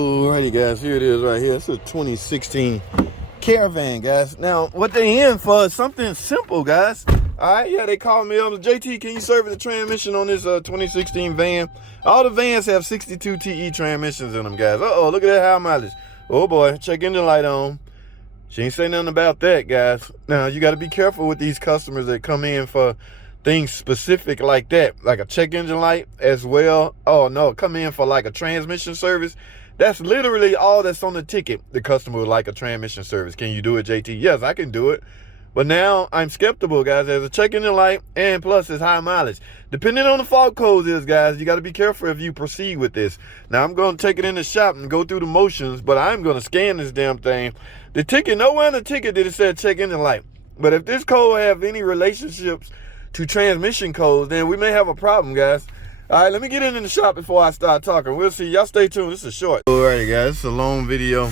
Alrighty guys, here it is right here. It's a 2016 Caravan, guys. Now, what they in for is something simple, guys. Alright, yeah, they called me up. JT, can you service the transmission on this 2016 van? All the vans have 62 TE transmissions in them, guys. Uh-oh, look at that high mileage. Oh boy, check engine light on. She ain't say nothing about that, guys. Now, you got to be careful with these customers that come in for things specific like that, like a check engine light as well. Oh no, come in for like a transmission service. That's literally all that's on the ticket. The customer would like a transmission service. Can you do it, JT? Yes, I can do it. But now I'm skeptical, guys. There's a check engine light and plus it's high mileage. Depending on the fault codes is, guys, you got to be careful if you proceed with this. Now I'm going to take it in the shop and go through the motions, but I'm going to scan this damn thing. The ticket, nowhere in the ticket did it say check engine light. But if this code have any relationships to transmission codes, then we may have a problem, guys. All right, let me get in the shop before I start talking. We'll see. Y'all stay tuned. This is short. Alrighty, guys. It's a long video.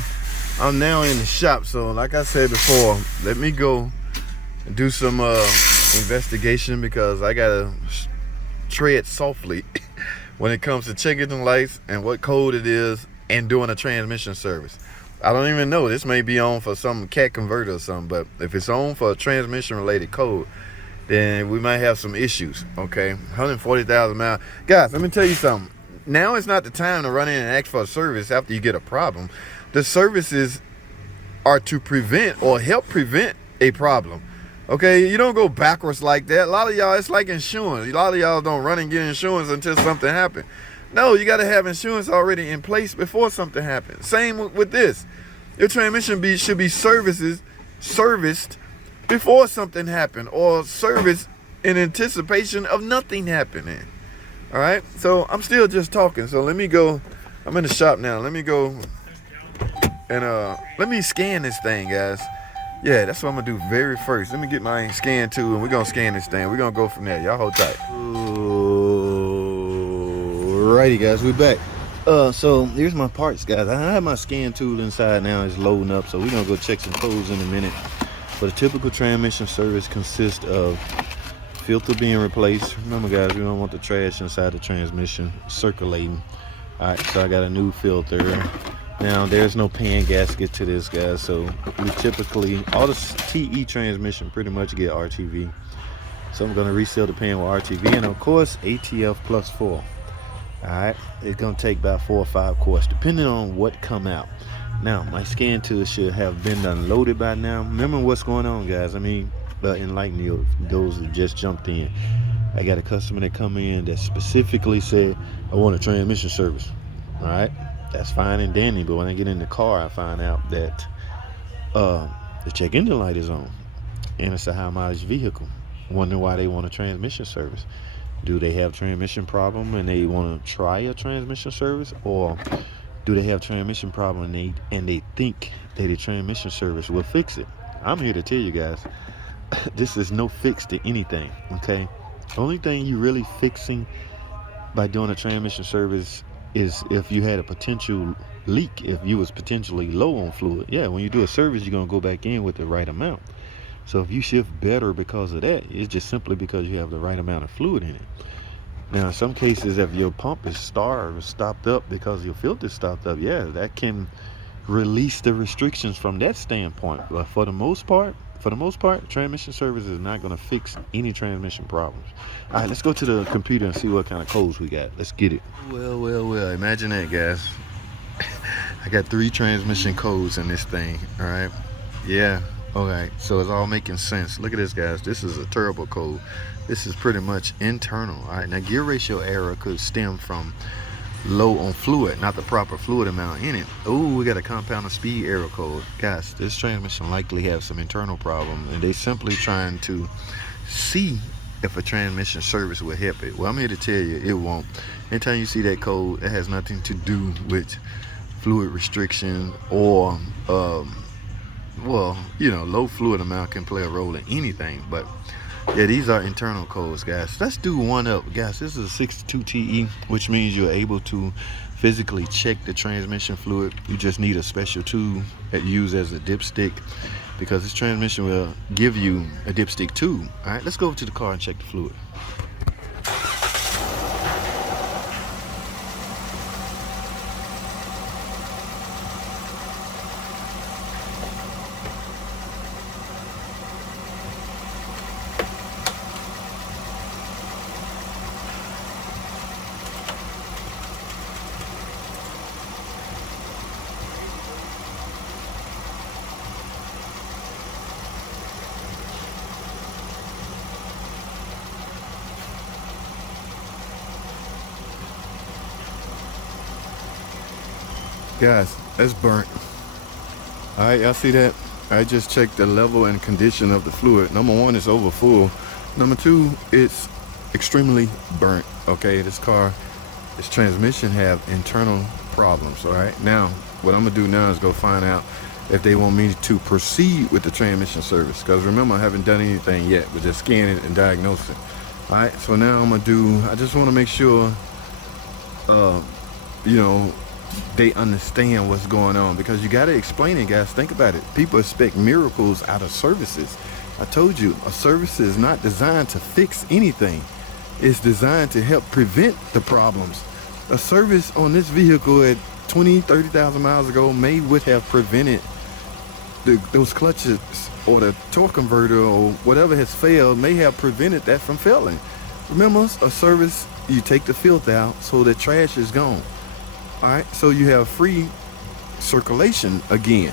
I'm now in the shop, so like I said before, let me go and do some investigation because I gotta tread softly when it comes to check engine lights and what code it is and doing a transmission service. I don't even know. This may be on for some cat converter or something, but if it's on for a transmission related code, then we might have some issues. Okay, 140,000 miles. Guys, let me tell you something. Now is not the time to run in and ask for a service after you get a problem. The services are to prevent or help prevent a problem. Okay, you don't go backwards like that. A lot of y'all, it's like insurance. A lot of y'all don't run and get insurance until something happens. No, you got to have insurance already in place before something happens. Same with this. Your transmission should be serviced before something happened, or service in anticipation of nothing happening. All right, so I'm still just talking, so let me go. I'm in the shop now. Let me go and let me scan this thing, guys. Yeah, that's what I'm gonna do very first. Let me get my scan tool and we're gonna scan this thing. We're gonna go from there. Y'all hold tight. Alrighty, guys, we back. So here's my parts, guys. I have my scan tool inside now. It's loading up, so we're gonna go check some codes in a minute. But a typical transmission service consists of filter being replaced. Remember, guys, we don't want the trash inside the transmission circulating. All right, so I got a new filter. Now, there's no pan gasket to this, guys, so we typically, all the TE transmission pretty much get RTV. So I'm going to reseal the pan with RTV, and of course, ATF plus 4. All right, it's going to take about 4 or 5 quarts, depending on what come out. Now, my scan tool should have been unloaded by now. Remember what's going on, guys. I mean, enlighten you, those who just jumped in. I got a customer that come in that specifically said, I want a transmission service. All right, that's fine and dandy. But when I get in the car, I find out that the check engine light is on. And it's a high mileage vehicle. Wonder why they want a transmission service. Do they have transmission problem and they want to try a transmission service? Or do they have transmission problem and they think that a transmission service will fix it? I'm here to tell you guys, this is no fix to anything, okay? The only thing you really fixing by doing a transmission service is if you had a potential leak, if you was potentially low on fluid. Yeah, when you do a service, you're going to go back in with the right amount. So if you shift better because of that, it's just simply because you have the right amount of fluid in it. Now, in some cases, if your pump is stopped up because your filter is stopped up, yeah, that can release the restrictions from that standpoint. But for the most part, transmission service is not going to fix any transmission problems. All right, let's go to the computer and see what kind of codes we got. Let's get it. Well, imagine that, guys. I got 3 transmission codes in this thing, all right? Yeah, all right, so it's all making sense. Look at this, guys. This is a turbo code. This is pretty much internal. All right, now gear ratio error could stem from low on fluid, not the proper fluid amount in it. Oh, we got a compound speed error code. Guys, this transmission likely has some internal problem, and they simply trying to see if a transmission service will help it. Well, I'm here to tell you, it won't. Anytime you see that code, it has nothing to do with fluid restriction or, well, you know, low fluid amount can play a role in anything, but yeah, these are internal codes, guys. Let's do one up, guys. This is a 62 TE, which means you're able to physically check the transmission fluid. You just need a special tool that you use as a dipstick, because this transmission will give you a dipstick tool. All right, let's go over to the car and check the fluid. Guys, that's burnt. All right, y'all see that? I just checked the level and condition of the fluid. Number one, it's over full. Number two, it's extremely burnt. Okay, this transmission have internal problems. All right, now what I'm gonna do now is go find out if they want me to proceed with the transmission service, because remember, I haven't done anything yet but just scan it and diagnose it. All right, so now I just want to make sure you know, they understand what's going on, because you got to explain it, guys. Think about it. People expect miracles out of services. I told you, a service is not designed to fix anything. It's designed to help prevent the problems. A service on this vehicle at 30,000 miles ago would have prevented those clutches, or the torque converter, or whatever has failed may have prevented that from failing. Remember, a service, you take the filter out so the trash is gone. All right, so you have free circulation again.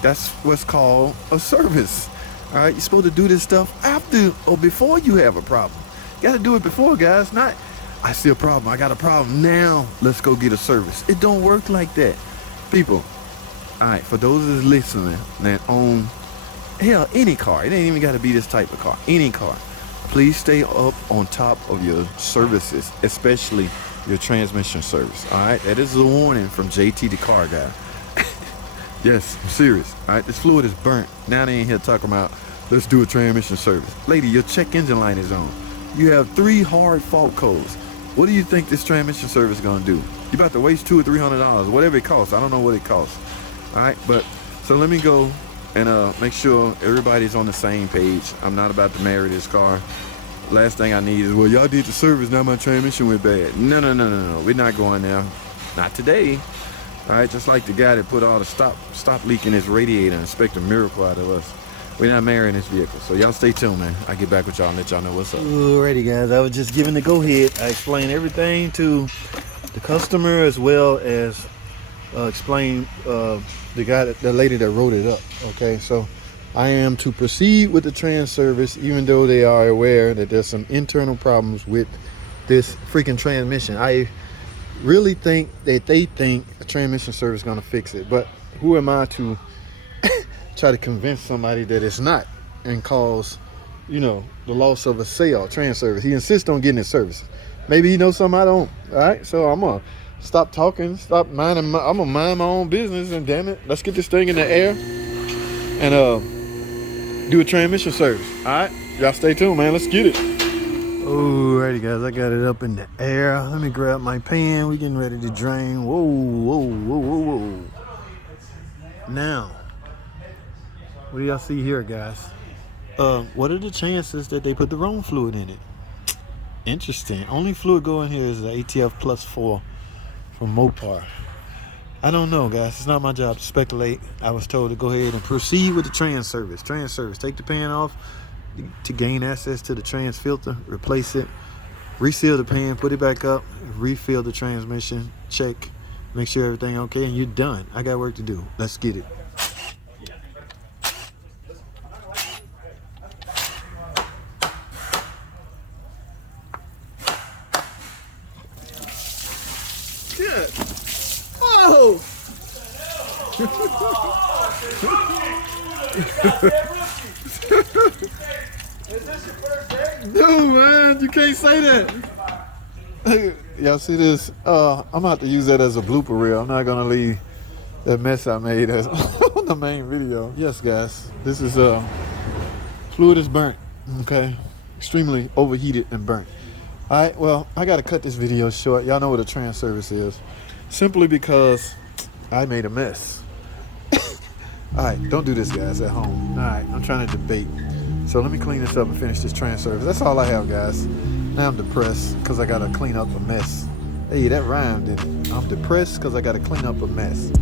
That's what's called a service. All right, you're supposed to do this stuff after or before you have a problem. You got to do it before, guys. Not, I see a problem, I got a problem, now let's go get a service. It don't work like that, people. All right, for those that's listening that own, hell, any car, it ain't even got to be this type of car, any car, please stay up on top of your services, especially your transmission service. All right, that is a warning from JT the car guy. Yes, I'm serious. All right, this fluid is burnt. Now they ain't here talking about let's do a transmission service. Lady, your check engine light is on. You have 3 hard fault codes. What do you think this transmission service is gonna do? You about to waste $200 or $300, whatever it costs. I don't know what it costs. All right, but so let me go and make sure everybody's on the same page. I'm not about to marry this car. Last thing I need is, well, y'all did the service, now my transmission went bad. No, we're not going there. Not today. All right, just like the guy that put all the stop leaking his radiator and expect a miracle out of us. We're not marrying this vehicle. So y'all stay tuned, man. I'll get back with y'all and let y'all know what's up. Alrighty, guys, I was just giving the go ahead. I explained everything to the customer, as well as explain the lady that wrote it up. Okay, so I am to proceed with the trans service, even though they are aware that there's some internal problems with this freaking transmission. I really think that they think a transmission service is going to fix it, but who am I to try to convince somebody that it's not and cause, you know, the loss of a sale, trans service? He insists on getting his service. Maybe he knows something I don't. All right, so I'm gonna stop talking, stop minding. I'm gonna mind my own business, and damn it, let's get this thing in the air and do a transmission service. All right, y'all stay tuned, man. Let's get it. Alrighty, guys, I got it up in the air. Let me grab my pan. We getting ready to drain. Whoa. Now, what do y'all see here, guys? What are the chances that they put the wrong fluid in it? Interesting. Only fluid going here is the ATF plus 4 from Mopar. I don't know, guys. It's not my job to speculate. I was told to go ahead and proceed with the trans service. Take the pan off to gain access to the trans filter, replace it, reseal the pan, put it back up, refill the transmission, check, make sure everything okay, and you're done. I got work to do. Let's get it. Good. Oh! Is this your first day? No, man, you can't say that. Y'all see this? I'm gonna have to use that as a blooper reel. I'm not gonna leave that mess I made as on the main video. Yes, guys, this is fluid is burnt. Okay, extremely overheated and burnt. All right, well, I gotta cut this video short. Y'all know what a trans service is, simply because I made a mess. All right, don't do this, guys, at home. All right, I'm trying to debate. So let me clean this up and finish this trans service. That's all I have, guys. Now I'm depressed because I got to clean up a mess. Hey, that rhymed, didn't it? I'm depressed because I got to clean up a mess.